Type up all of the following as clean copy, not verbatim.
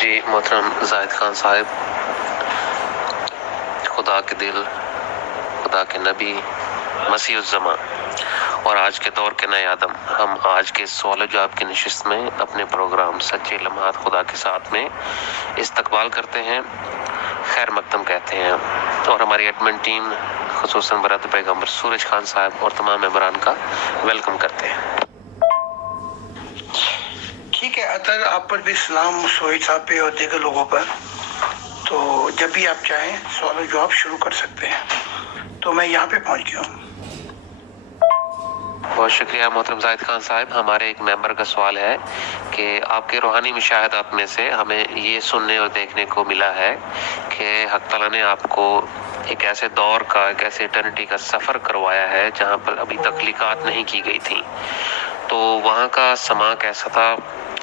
جی محترم زاہد خان صاحب، خدا کے دل، خدا کے نبی، مسیح الزمان اور آج کے دور کے نئے آدم، ہم آج کے سوال و جواب کی نشست میں اپنے پروگرام سچے لمحات خدا کے ساتھ میں استقبال کرتے ہیں، خیر مقدم کہتے ہیں اور ہماری ایڈمن ٹیم خصوصاً برات پیغمبر سورج خان صاحب اور تمام ممبران کا ویلکم کرتے ہیں۔ ٹھیک ہے، اطہر آپ پر بھی سلام، سہیل صاحب پہ اور دیگر لوگوں پر۔ تو جب بھی آپ چاہیں سوال و جواب شروع کر سکتے ہیں۔ تو میں یہاں پہ پہنچ گیا ہوں۔ بہت شکریہ محترم زاہد خان صاحب۔ ہمارے ایک ممبر کا سوال ہے کہ آپ کے روحانی مشاہدات میں سے ہمیں یہ سننے اور دیکھنے کو ملا ہے کہ حق تعالیٰ نے آپ کو ایک ایسے دور کا، ایک ایسے ایٹرنٹی کا سفر کروایا ہے جہاں پر ابھی تخلیقات نہیں کی گئی تھیں، تو وہاں کا سماع کیسا تھا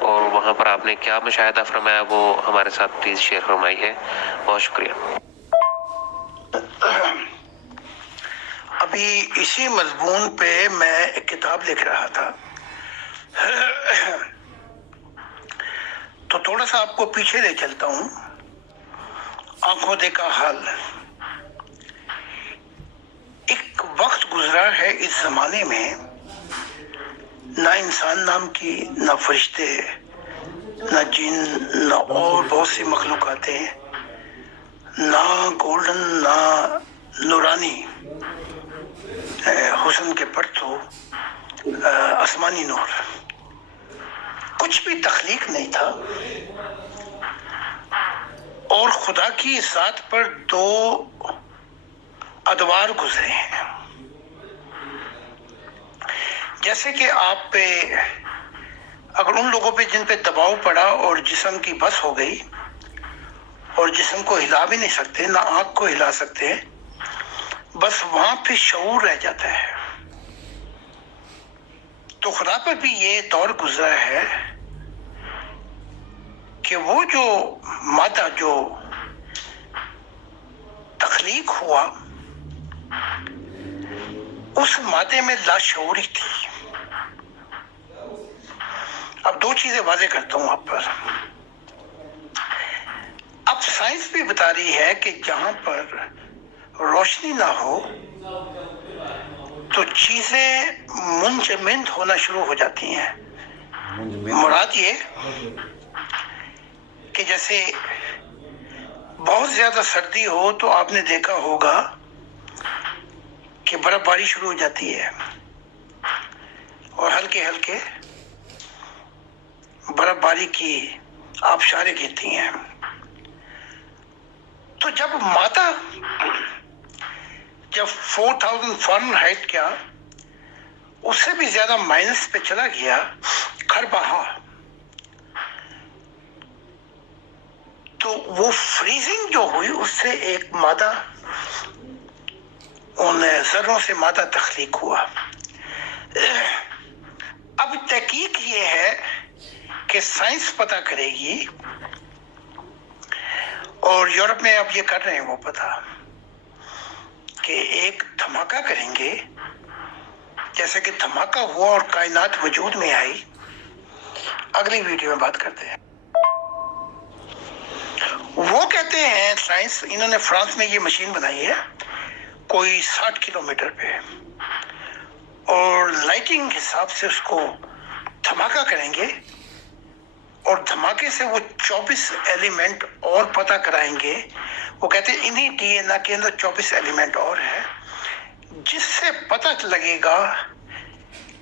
اور وہاں پر آپ نے کیا مشاہدہ فرمایا، وہ ہمارے ساتھ پلیز شیئر فرمائیے۔ بہت شکریہ۔ ابھی اسی مضمون پہ میں ایک کتاب لکھ رہا تھا، تو تھوڑا سا آپ کو پیچھے لے چلتا ہوں۔ آنکھوں دیکھا حال، ایک وقت گزرا ہے اس زمانے میں، نہ انسان نام کی، نہ فرشتے، نہ جن، نہ اور بہت سی مخلوقات ہیں، نہ گولڈن، نہ نورانی حسن کے پرتو، آسمانی نور، کچھ بھی تخلیق نہیں تھا، اور خدا کی ذات پر دو ادوار گزرے ہیں۔ جیسے کہ آپ پہ اگر ان لوگوں پہ جن پہ دباؤ پڑا اور جسم کی بس ہو گئی اور جسم کو ہلا بھی نہیں سکتے، نہ آنکھ کو ہلا سکتے، بس وہاں پہ شعور رہ جاتا ہے، تو خدا پر بھی یہ دور گزرا ہے کہ وہ جو مادہ جو تخلیق ہوا، اس مادے میں لاشعوری تھی۔ اب دو چیزیں واضح کرتا ہوں آپ پر۔ اب سائنس بھی بتا رہی ہے کہ جہاں پر روشنی نہ ہو تو چیزیں منجمد ہونا شروع ہو جاتی ہیں۔ مراد یہ کہ جیسے بہت زیادہ سردی ہو تو آپ نے دیکھا ہوگا کہ برف باری شروع ہو جاتی ہے اور ہلکے ہلکے برف باری کی آبشاریں گرتی ہیں۔ تو جب مادہ جب 4000 فارنہائٹ کیا، اس سے بھی زیادہ مائنس پہ چلا گیا، خربہا، تو وہ فریزنگ جو ہوئی، اس سے ایک مادہ، ان ذروں سے مادہ تخلیق ہوا۔ اب تحقیق یہ ہے کہ سائنس پتہ کرے گی، اور یورپ میں اب یہ کر رہے ہیں وہ پتہ، کہ ایک دھماکہ کریں گے، جیسے کہ دھماکہ ہوا اور کائنات وجود میں آئی۔ اگلی ویڈیو میں بات کرتے ہیں۔ وہ کہتے ہیں سائنس، انہوں نے فرانس میں یہ مشین بنائی ہے کوئی 60 کلومیٹر پہ، اور لائٹنگ حساب سے اس کو دھماکہ کریں گے، اور دھماکے سے وہ 24 ایلیمنٹ اور پتہ کرائیں گے۔ وہ کہتے ہیں انہی ڈی این اے کے اندر 24 ایلیمنٹ اور ہیں، جس سے پتہ لگے گا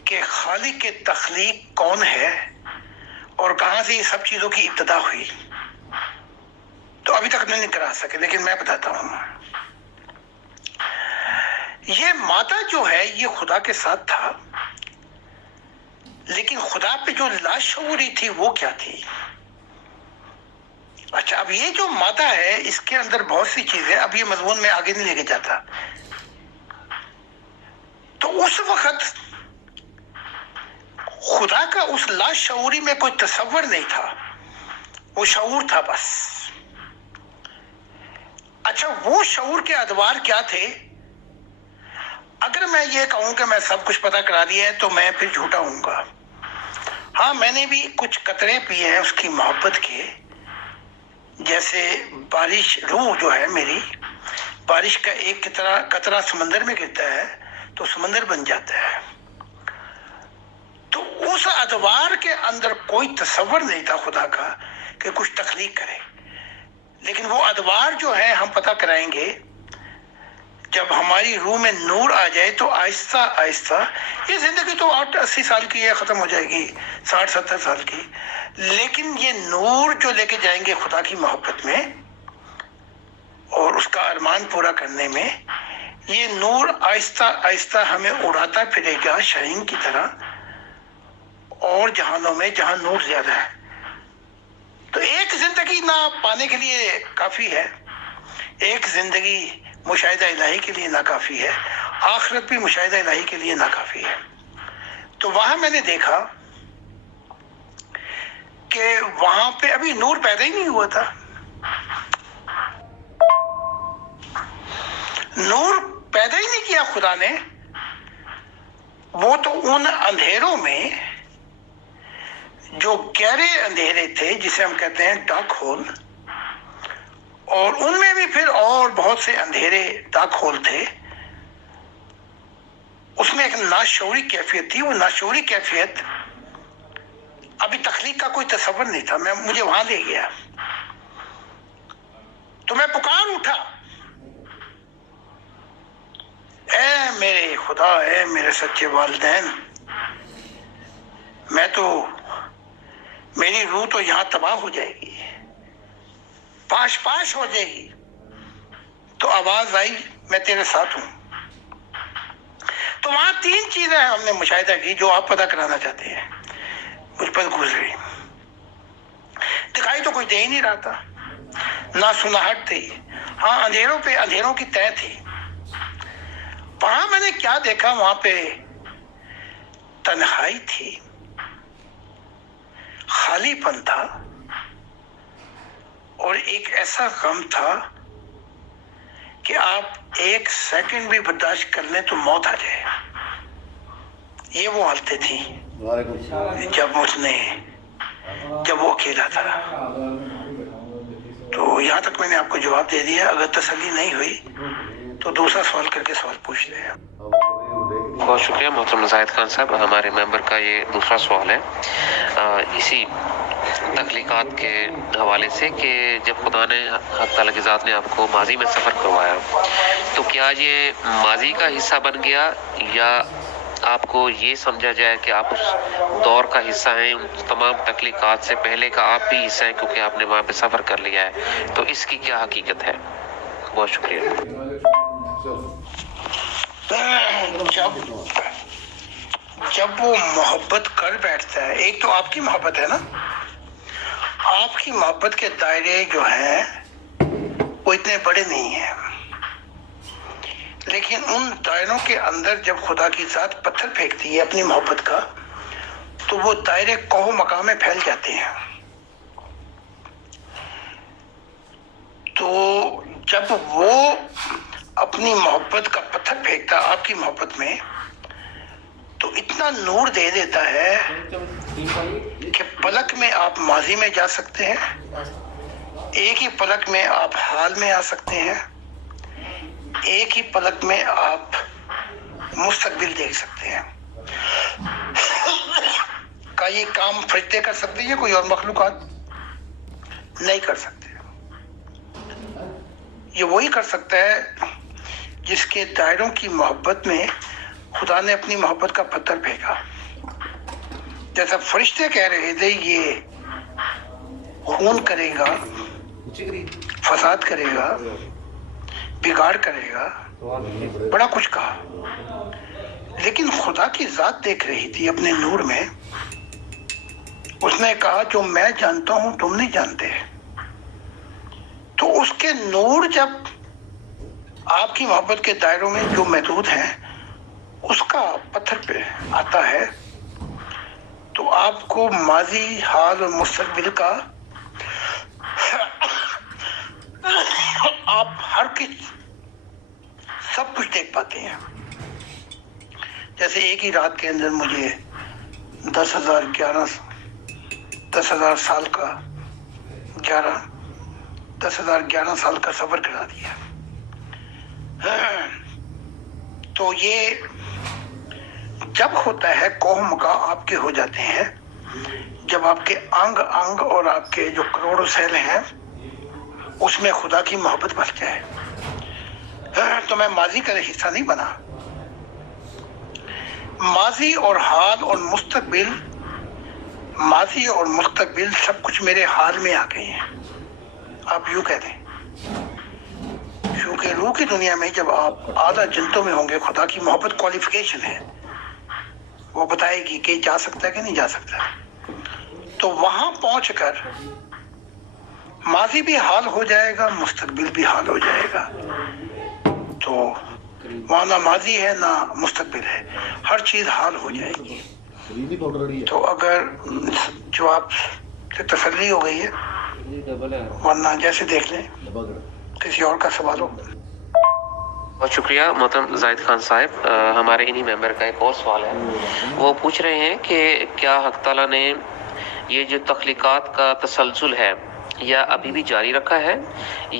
کہ خالق کے تخلیق کون ہے اور کہاں سے یہ سب چیزوں کی ابتدا ہوئی۔ تو ابھی تک نہیں کرا سکے، لیکن میں بتاتا ہوں۔ یہ مادہ جو ہے یہ خدا کے ساتھ تھا، لیکن خدا پہ جو لاشعوری تھی وہ کیا تھی؟ اچھا، اب یہ جو مادہ ہے اس کے اندر بہت سی چیزیں، اب یہ مضمون میں آگے نہیں لے کے جاتا۔ تو اس وقت خدا کا اس لاشعوری میں کوئی تصور نہیں تھا، وہ شعور تھا بس۔ اچھا، وہ شعور کے ادوار کیا تھے؟ اگر میں یہ کہوں کہ میں سب کچھ پتہ کرا دیا ہے تو میں پھر جھوٹا ہوں گا۔ ہاں، میں نے بھی کچھ قطرے پیے ہیں اس کی محبت کے، جیسے بارش، روح جو ہے میری، بارش کا ایک قطرہ سمندر میں گرتا ہے تو سمندر بن جاتا ہے. تو اس ادوار کے اندر کوئی تصور نہیں تھا خدا کا کہ کچھ تخلیق کرے. لیکن وہ ادوار جو ہیں ہم پتہ کرائیں گے جب ہماری روح میں نور آ جائے تو آہستہ آہستہ، یہ زندگی تو 80 سال کی ہے، ختم ہو جائے گی، 60-70 سال کی، لیکن یہ نور جو لے کے جائیں گے خدا کی محبت میں اور اس کا ارمان پورا کرنے میں، یہ نور آہستہ آہستہ ہمیں اڑاتا پھرے گا شاہین کی طرح اور جہانوں میں جہاں نور زیادہ ہے. تو ایک زندگی نہ پانے کے لیے کافی ہے، ایک زندگی مشاہدہ الہی کے لیے ناکافی ہے، آخرت بھی مشاہدہ الہی کے لیے ناکافی ہے. تو وہاں میں نے دیکھا کہ وہاں پہ ابھی نور پیدا ہی نہیں ہوا تھا. نور پیدا ہی نہیں کیا خدا نے. وہ تو ان اندھیروں میں جو گہرے اندھیرے تھے جسے ہم کہتے ہیں ڈارک ہول، اور ان میں بھی پھر اور بہت سے اندھیرے ڈارک ہول تھے، اس میں ایک ناشعوری کیفیت تھی. وہ ناشعوری کیفیت ابھی تخلیق کا کوئی تصور نہیں تھا. مجھے وہاں لے گیا تو میں پکار اٹھا، اے میرے خدا، اے میرے سچے والدین، میری روح تو یہاں تباہ ہو جائے گی، پاش ہو جائے گی. تو آواز آئی، میں تیرے ساتھ ہوں. تو وہاں 3 چیزیں ہم نے مشاہدہ کی جو آپ پتہ کرانا چاہتے ہیں، مجھ پر گزری. دکھائی تو کوئی دے ہی نہیں رہا تھا، نہ سناہٹ تھی. ہاں اندھیروں پہ اندھیروں کی تہ تھی. وہاں میں نے کیا دیکھا، وہاں پہ تنہائی تھی، خالی پن تھا، اور ایک ایسا غم تھا کہ آپ 1 سیکنڈ بھی برداشت کر لیں تو موت آ جائے. یہ وہ حالتیں تھیں جب وہ اکیلا تھا. تو یہاں تک میں نے آپ کو جواب دے دیا. اگر تسلی نہیں ہوئی تو دوسرا سوال کر کے سوال پوچھ لیں. بہت شکریہ محترم زاہد خان صاحب. ہمارے ممبر کا یہ دوسرا سوال ہے اسی تخلیقات کے حوالے سے کہ جب خدا نے، حق تعالیٰ کی ذات نے آپ کو ماضی میں سفر کروایا تو کیا یہ ماضی کا حصہ بن گیا، یا آپ کو یہ سمجھا جائے کہ آپ اس دور کا حصہ ہیں، ان تمام تخلیقات سے پہلے کا آپ بھی حصہ ہیں کیونکہ آپ نے وہاں پہ سفر کر لیا ہے؟ تو اس کی کیا حقیقت ہے؟ بہت شکریہ. جب وہ محبت کر بیٹھتا ہے، ایک تو آپ کی محبت ہے نا، آپ کی محبت کے دائرے جو ہیں وہ اتنے بڑے نہیں ہیں، لیکن ان دائروں کے اندر جب خدا کی ذات پتھر پھینکتی ہے اپنی محبت کا تو وہ دائرے کوہ مقام میں پھیل جاتے ہیں. تو جب وہ اپنی محبت کا پتھر پھینکتا آپ کی محبت میں تو اتنا نور دے دیتا ہے کہ پلک میں آپ ماضی میں جا سکتے ہیں، ایک ہی پلک میں آپ حال میں آ سکتے ہیں، ایک ہی پلک میں آپ مستقبل دیکھ سکتے ہیں. کا یہ کام فرشتے کر سکتے ہیں، کوئی اور مخلوقات نہیں کر سکتے. یہ وہی کر سکتا ہے جس کے دائروں کی محبت میں خدا نے اپنی محبت کا پتھر پھینکا. جیسا فرشتے کہہ رہے تھے یہ خون کرے گا، فساد کرے گا، بگاڑ کرے گا، بڑا کچھ کہا، لیکن خدا کی ذات دیکھ رہی تھی اپنے نور میں. اس نے کہا جو میں جانتا ہوں تم نہیں جانتے. تو اس کے نور جب آپ کی محبت کے دائروں میں جو محدود ہیں اس کا پتھر پہ آتا ہے تو آپ کو ماضی، حال اور مستقبل کا آپ ہر کس سب کچھ دیکھ پاتے ہیں. جیسے ایک ہی رات کے اندر مجھے 10,000 سال کا 11 10,011 साल का सफर करा दिया। तो ये जब होता है कौम का आपके हो जाते हैं, जब आपके अंग अंग और आपके जो करोड़ों सेल हैं उसमें खुदा की मोहब्बत बढ़ जाए। तो मैं माजी का हिस्सा नहीं बना। माजी और हाल और मुस्तकबिल, माजी और मुस्तकबिल सब कुछ मेरे हाल में आ गए हैं, आप यूं कह दें। क्योंकि रूह की दुनिया में जब आप आधा जन्नतों में होंगे, खुदा की मोहब्बत क्वालिफिकेशन है, वो बताएगी कि जा सकता है कि नहीं जा सकता। तो वहां पहुंचकर माजी भी हाल हो जाएगा, मुस्तकबिल भी हाल हो जाएगा। तो वहां ना माजी है ना मुस्तकबिल है, हर चीज हाल हो जाएगी। तो अगर जवाब से तसल्ली हो गई है, वरना जैसे देख लें किसी और का सवाल हो। बहुत शुक्रिया मोहतरम जाहिद खान साहब। हमारे इन्हीं मेंबर का एक और सवाल है। वो पूछ रहे हैं कि क्या हक ताला ने ये जो तख्लीकात का तसलसल है या अभी भी जारी रखा है,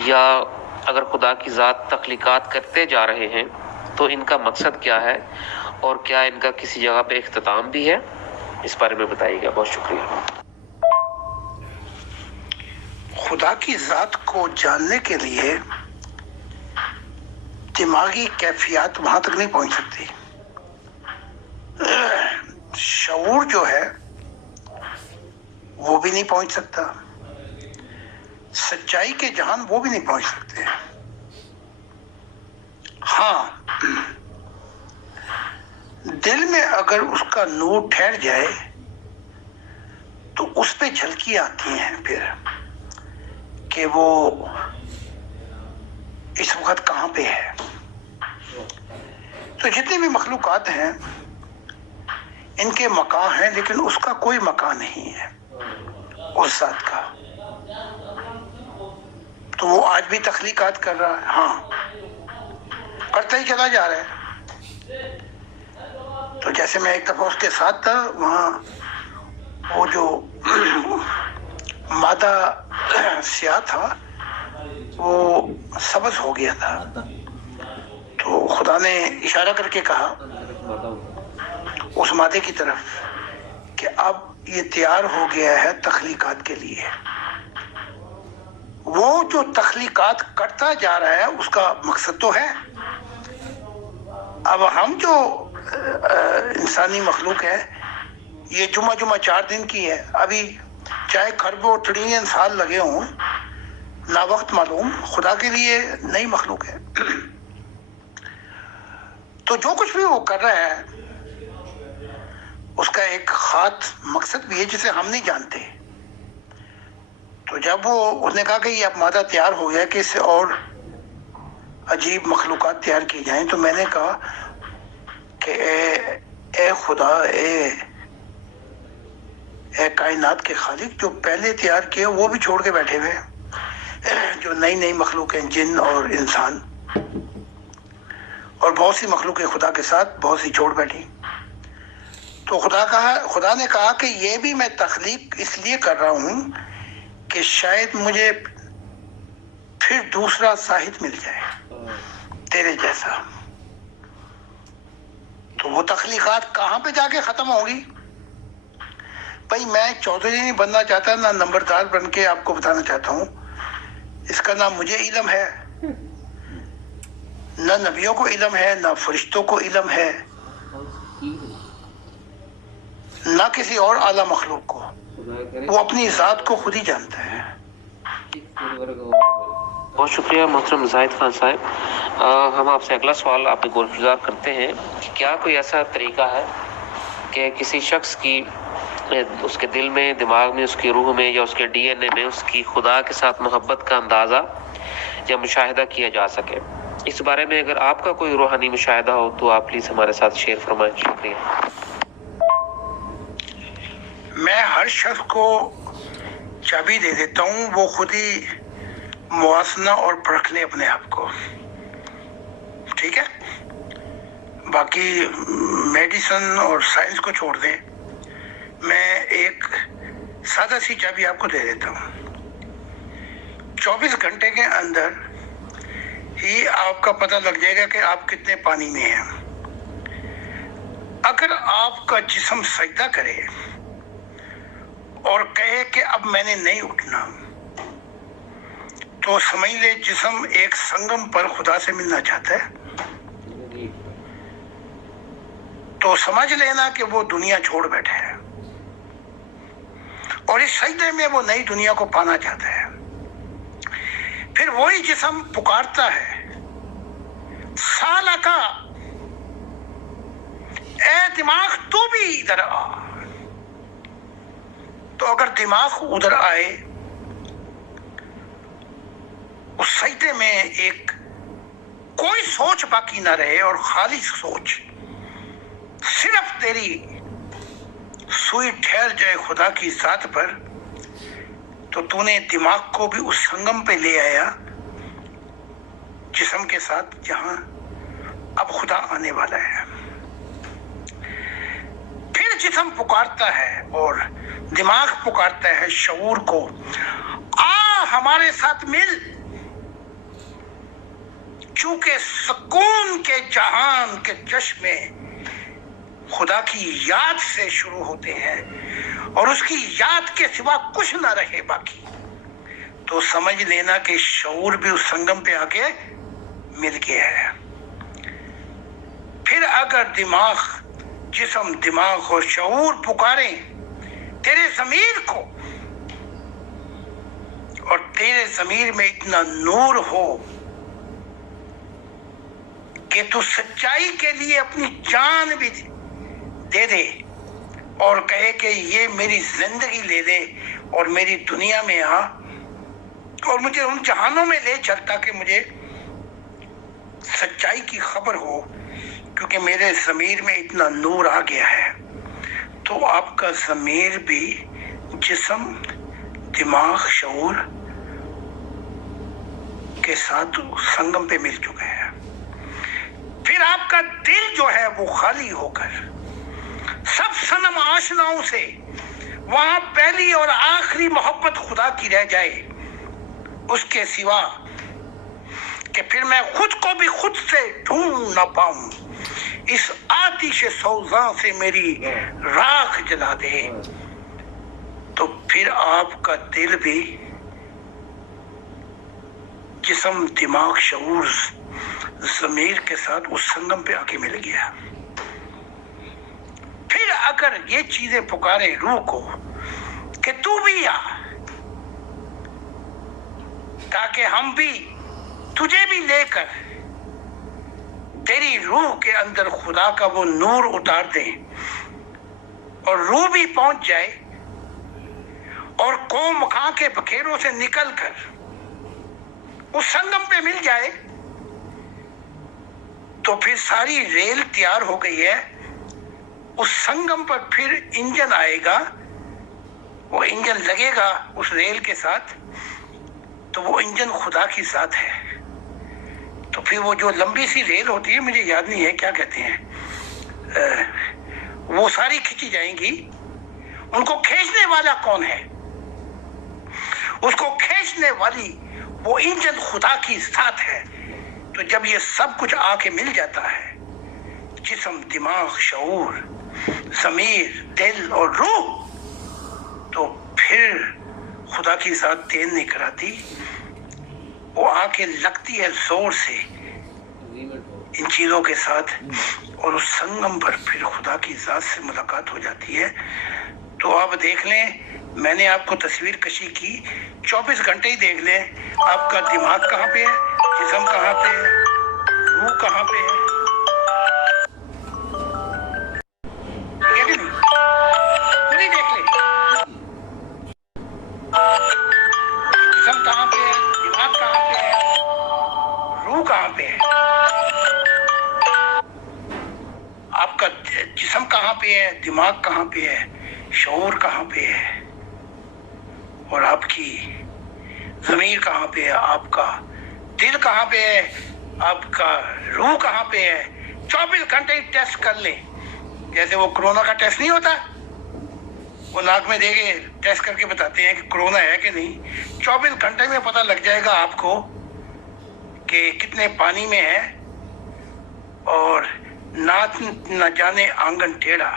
या अगर खुदा की ज़ात तख्लीकात करते जा रहे हैं तो इनका मकसद क्या है, और क्या इनका किसी जगह पे इख्तिताम भी है? इस बारे में बताइएगा। बहुत शुक्रिया। खुदा की ज़ात को जानने के लिए दिमागी कैफियत वहां तक नहीं पहुंच सकती। शऊर जो है वो भी नहीं पहुंच सकता, सच्चाई के जहान वो भी नहीं पहुंच सकते। हाँ, दिल में अगर उसका नूर ठहर जाए तो उस पे झलकी आती हैं फिर कि वो इस वक्त कहां पे है। तो जितने भी मखलूकात हैं इनके मकान हैं, लेकिन उसका कोई मकान नहीं है उस ज़ात का। तो वो आज भी तख्लीकात कर रहा है, हाँ, करता ही चला जा रहा है। तो जैसे मैं एक दफा उसके साथ था, वहाँ वो जो मादा स्याह था वो सबज हो गया था। तो खुदा ने इशारा करके कहा उस मादे की तरफ कि अब ये तैयार हो गया है तख्लीकात के लिए। वो जो तख्लीकात करता जा रहा है उसका मकसद तो है। अब हम जो इंसानी मखलूक है, ये जुमा 4 दिन की है। अभी चाहे खरबों ट्रिलियन साल लगे हों, ना वक्त मालूम, खुदा के लिए नई मखलूक है। तो जो कुछ भी वो कर रहा है उसका एक खास मकसद भी है जिसे हम नहीं जानते। तो जब वो उसने कहा कि ये अब मादा तैयार हो गया कि इससे और अजीब मखलूकात तैयार की जाएं, तो मैंने कहा कि ए खुदा, ए कायनात के खालिक, जो पहले तैयार किए वो भी छोड़ के बैठे हुए, जो नई नई मखलूक हैं, जिन और इंसान, और बहुत सी मखलूक खुदा के साथ बहुत सी छोड़ बैठी। तो खुदा ने कहा कि ये भी मैं तख्लीक इसलिए कर रहा हूँ कि शायद मुझे फिर दूसरा साहिद मिल जाए तेरे जैसा। तो वो तख्लीकात कहाँ पे जाके खत्म होगी? भाई, मैं चौधरी नहीं बनना चाहता, ना नंबरदार बन के आपको बताना चाहता हूँ। इसका ना मुझे इल्म है, ना नबियों को इल्म है, ना फरिश्तों को इल्म है, ना किसी और आला मखलूक को। वो अपनी ज़ात को खुद ही जानता है। बहुत शुक्रिया मोहतरम जाहिद खान साहब। हम आपसे अगला सवाल आपके गुज़ार करते हैं कि क्या कोई ऐसा तरीका है कि किसी शख्स की उसके दिल में, दिमाग में, उसकी रूह में या उसके डीएनए में उसकी खुदा के साथ मोहब्बत का अंदाज़ा या मुशाहिदा किया जा सके? इस बारे में अगर आपका कोई रूहानी मुशाहिदा हो तो आप प्लीज़ हमारे साथ शेयर फरमाएं। शुक्रिया। मैं हर शख्स को चाबी दे देता हूँ, वो खुद ही मुआसना और परख ले अपने आप को, ठीक है? बाकी मेडिसिन और साइंस को छोड़ दें। मैं एक सादा सी चाबी आपको दे देता हूँ 24 घंटे के अंदर ही आपका पता लग जाएगा कि आप कितने पानी में हैं। अगर आपका जिस्म सजदा करे और कहे कि अब मैंने नहीं उठना, तो समझ ले जिस्म एक संगम पर खुदा से मिलना चाहता है। तो समझ लेना कि वो दुनिया छोड़ बैठा है और इस सजदे में वो नई दुनिया को पाना चाहता है। फिर वही जिस्म पुकारता है, साला का ए दिमाग तू भी इधर आ। तो अगर दिमाग उधर आए, उस सजदे में एक कोई सोच बाकी ना रहे और खाली सोच, सिर्फ तेरी सुई ठहर जाए खुदा की जात पर, तो तूने दिमाग को भी उस संगम पे ले आया जिस्म के साथ, जहां अब खुदा आने वाला है। फिर जिस्म पुकारता है और दिमाग पुकारता है शऊर को, आ हमारे साथ मिल, चूंकि सुकून के जहान के चश्मे खुदा की याद से शुरू होते हैं और उसकी याद के सिवा कुछ ना रहे बाकी। तो समझ लेना कि शऊर भी उस संगम पे आके मिल गया है। फिर अगर दिमाग, जिस्म, दिमाग और शऊर पुकारे तेरे ज़मीर को और तेरे ज़मीर में इतना नूर हो कि तू सच्चाई के लिए अपनी जान भी दे दे और कहे कि ये मेरी जिंदगी ले ले और मेरी दुनिया में आ और मुझे उन जहानों में ले चल ताकि मुझे सच्चाई की खबर हो, क्योंकि मेरे ज़मीर में इतना नूर आ गया है। तो आपका ज़मीर भी जिस्म, दिमाग, शऊर के साथ संगम पे मिल चुका है। फिर आपका दिल जो है वो खाली होकर सब सनम आशनाओं से वहां पहली और आखिरी मोहब्बत खुदा की रह जाए, उसके सिवा कि फिर मैं खुद को भी खुद से ढूंढ ना पाऊं, इस आतिश सौज़ा से मेरी राख जला दे। तो फिर आपका दिल भी जिस्म, दिमाग, शऊर, ज़मीर के साथ उस संगम पे आके मिल गया। फिर अगर ये चीजें पुकारे रूह को कि तू भी आ, ताकि हम भी तुझे भी लेकर तेरी रूह के अंदर खुदा का वो नूर उतार दें और रूह भी पहुंच जाए और कौम खा के बखेरों से निकलकर उस संगम पे मिल जाए, तो फिर सारी रेल तैयार हो गई है। उस संगम पर फिर इंजन आएगा, वो इंजन लगेगा उस रेल के साथ, तो वो इंजन खुदा की साथ है। तो फिर वो जो लंबी सी रेल होती है, मुझे याद नहीं है क्या कहते हैं, वो सारी खींची जाएंगी। उनको खींचने वाला कौन है? उसको खींचने वाली वो इंजन खुदा की साथ है। तो जब ये सब कुछ आके मिल जाता है, जिस्म, दिमाग, शऊर, ज़मीर, दिल और रूह, तो फिर खुदा की साथ देर नहीं कराती, वो आके लगती है जोर से इन चीज़ों के साथ और उस संगम पर फिर खुदा की ज़ात से मुलाकात हो जाती है। तो आप देख लें, मैंने आपको तस्वीर कशी की, 24 घंटे ही देख लें, आपका दिमाग कहाँ पे है, जिस्म कहाँ पे है, रूह कहाँ पे है, ठीक है कि नहीं? पूरी देख लें, जिस्म कहाँ पे है, दिमाग कहाँ पे है, रूह कहाँ पे है, आपका जिस्म कहाँ पे है, दिमाग कहाँ पे है, शऊर कहाँ पे है और आपकी ज़मीर कहाँ पे है, आपका दिल कहाँ पे है, आपका रूह कहाँ पे है। 24 घंटे ही टेस्ट कर लें, जैसे वो कोरोना का टेस्ट नहीं होता, वो नाक में दे के टेस्ट करके बताते हैं कि कोरोना है कि नहीं। 24 घंटे में पता लग जाएगा आपको कि कितने पानी में है, और नाच न जाने आंगन टेढ़ा,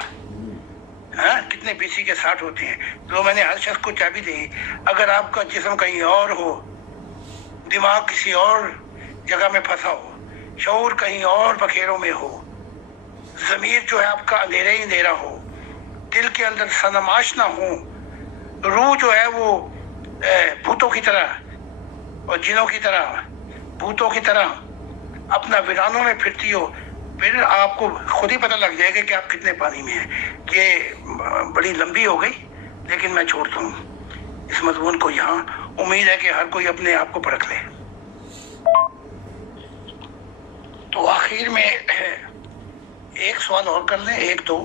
हाँ, कितने बीसी के 60 होते हैं। तो मैंने हर शख्स को चाबी दी, अगर आपका जिस्म कहीं और हो, दिमाग किसी और जगह में फंसा हो, शऊर कहीं और बखेरों में हो, ज़मीर जो है आपका अंधेरा ही अंधेरा हो, दिल के अंदर सनमाश ना हो, रूह जो है वो भूतों की तरह और जिनों की तरह, भूतों की तरह अपना वीरानों में फिरती हो, फिर आपको खुद ही पता लग जाएगा कि आप कितने पानी में हैं। ये बड़ी लंबी हो गई, लेकिन मैं छोड़ता हूँ इस मजमून को यहाँ। उम्मीद है कि हर कोई अपने आप को परख ले। तो आखिर में एक सवाल और कर लें, एक दो,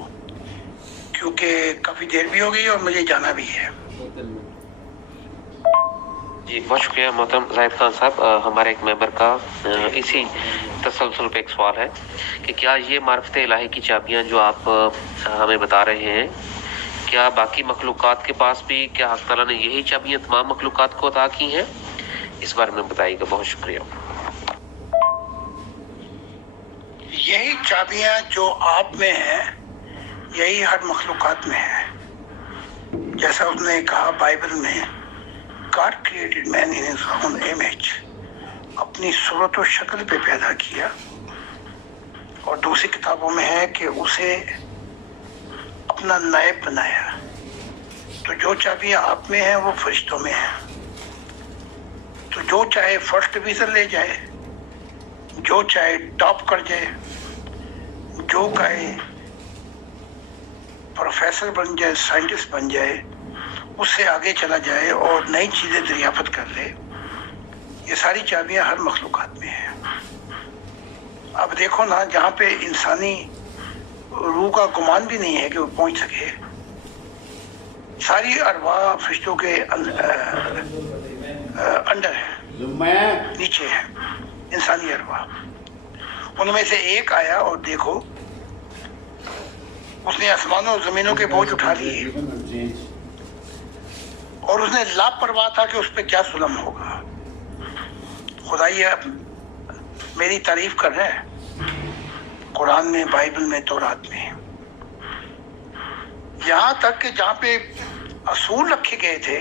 क्योंकि काफ़ी देर भी हो गई और मुझे जाना भी है। जी बहुत शुक्रिया मोहतरम जाहिद खान साहब। हमारे एक मेंबर का इसी तसलसल पे एक सवाल है कि क्या ये मार्फत इलाही की चाबियाँ जो आप हमें बता रहे हैं, क्या बाकी मखलूक़ात के पास भी, क्या अल्लाह ताला ने यही चाबियाँ तमाम मखलूक़ात को अता की हैं? इस बारे में बताइएगा, बहुत शुक्रिया। यही चाबियाँ जो आप में हैं, यही हर मखलूक़ात में है। जैसा उसने कहा बाइबल में, God created man in his own image, अपनी सूरत और शक्ल पे पैदा किया। और दूसरी किताबों में है कि उसे अपना नायब बनाया। तो जो चाबियाँ आप में हैं वो फरिश्तों में हैं। तो जो चाहे फर्स्ट डिवीज़न ले जाए, जो चाहे टॉप कर जाए, जो चाहे प्रोफेसर बन जाए, साइंटिस्ट बन जाए, उससे आगे चला जाए और नई चीज़ें दरियाफ़त कर ले, ये सारी चाबियाँ हर मखलूक़ात में हैं। अब देखो ना, जहाँ पे इंसानी रूह का गुमान भी नहीं है कि वो पहुँच सके, सारी अरवाह फरिश्तों के अंडर है, नीचे है इंसानी अरवाह। उनमें से एक आया और देखो, उसने आसमानों और ज़मीनों के बोझ उठा लिए, और उसने लापरवाह था कि उस पर क्या जुल्म होगा। खुदा ये मेरी तारीफ कर रहा है कुरान में, बाइबल में, तौरात में। यहाँ तक कि जहाँ पे असूल रखे गए थे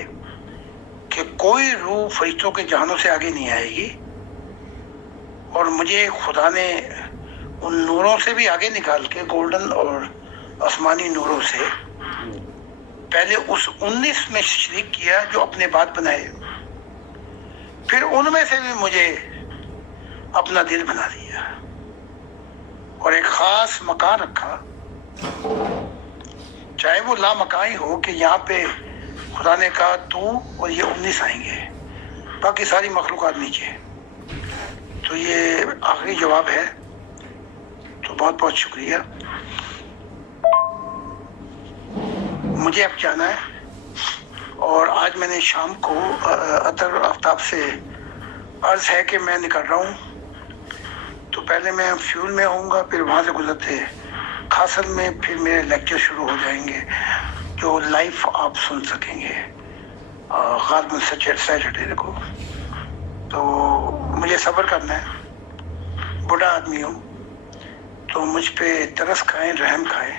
कि कोई रूह फरिश्तों के जहानों से आगे नहीं आएगी, और मुझे खुदा ने उन नूरों से भी आगे निकाल के, गोल्डन और आसमानी नूरों से, पहले उस 19 में शरीक किया जो अपने बाद बनाए, फिर उनमें से भी मुझे अपना दिल बना दिया और एक खास मकान रखा, चाहे वो लामकाई हो कि यहाँ पे खुदा ने कहा तू और ये 19 आएंगे, बाकी सारी मखलूक़ात नीचे। तो ये आखिरी जवाब है। तो बहुत बहुत शुक्रिया। मुझे अब जाना है, और आज मैंने शाम को अतर आफ्ताब से अर्ज़ है कि मैं निकल रहा हूँ। तो पहले मैं फ्यूल में होऊंगा, फिर वहाँ से गुजरते खासल में फिर मेरे लेक्चर शुरू हो जाएंगे जो लाइव आप सुन सकेंगे गालिबन सैटरडे को। तो मुझे सब्र करना है, बूढ़ा आदमी हूँ, तो मुझ पे तरस खाएं, रहम खाएं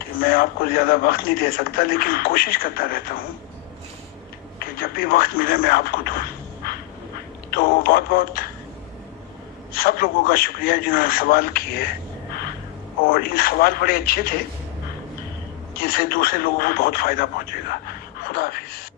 कि मैं आपको ज़्यादा वक्त नहीं दे सकता, लेकिन कोशिश करता रहता हूँ कि जब भी वक्त मिले मैं आपको दूँ। तो बहुत बहुत सब लोगों का शुक्रिया जिन्होंने सवाल किए, और इन सवाल बड़े अच्छे थे जिनसे दूसरे लोगों को बहुत फ़ायदा पहुँचेगा। खुदा हाफिज़।